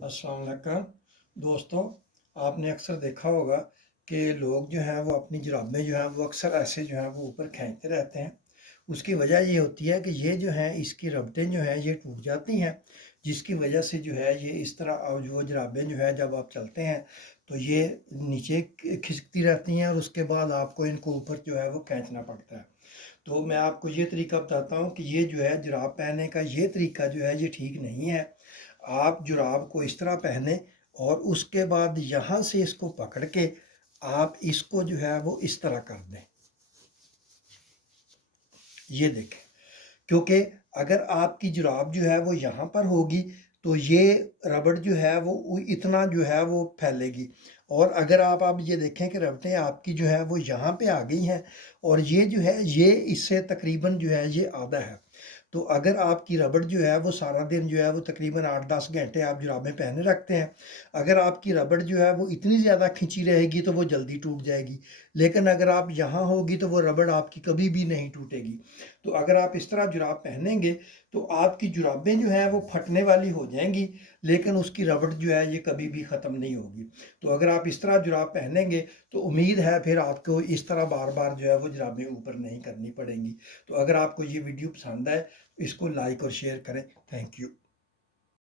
अस्सलाम वालेकुम दोस्तों। आपने अक्सर देखा होगा कि लोग जो हैं वो अपनी जुराबें जो हैं वो अक्सर ऐसे जो हैं वो ऊपर खींचते रहते हैं। उसकी वजह ये होती है कि ये जो हैं इसकी रबटें जो हैं ये टूट जाती हैं, जिसकी वजह से जो है ये इस तरह अब जो जुराबें जो है जब आप चलते हैं तो ये नीचे खिसकती रहती हैं और उसके बाद आपको इनको ऊपर जो है वो खींचना पड़ता है। तो मैं आपको ये तरीका बताता हूँ कि ये जो है जुराब पहनने का ये तरीका जो है ये ठीक नहीं है। आप जुराब को इस तरह पहने और उसके बाद यहाँ से इसको पकड़ के आप इसको जो है वो इस तरह कर दें। ये देखें, क्योंकि अगर आपकी जुराब जो है वो यहाँ पर होगी तो ये रबड़ जो है वो इतना जो है वो फैलेगी। और अगर आप ये देखें कि रबटें आपकी जो है वो यहाँ पे आ गई हैं और ये जो है ये इससे तकरीबन जो है ये आधा है। तो अगर आपकी रबड़ जो है वो सारा दिन जो है वो तकरीबन 8-10 घंटे आप जुराबें पहने रखते हैं, अगर आपकी रबड़ जो है वो इतनी ज़्यादा खिंची रहेगी तो वो जल्दी टूट जाएगी। लेकिन अगर आप यहाँ होगी तो वो रबड़ आपकी कभी भी नहीं टूटेगी। तो अगर आप इस तरह जुराब पहनेंगे तो आपकी जुराबें जो हैं वो फटने वाली हो जाएंगी, लेकिन उसकी रबड़ जो है ये कभी भी ख़त्म नहीं होगी। तो अगर आप इस तरह जुराब पहनेंगे तो उम्मीद है फिर आपको इस तरह बार बार जो है वो जुराबें ऊपर नहीं करनी पड़ेंगी। तो अगर आपको ये वीडियो पसंद आए इसको लाइक और शेयर करें। Thank you.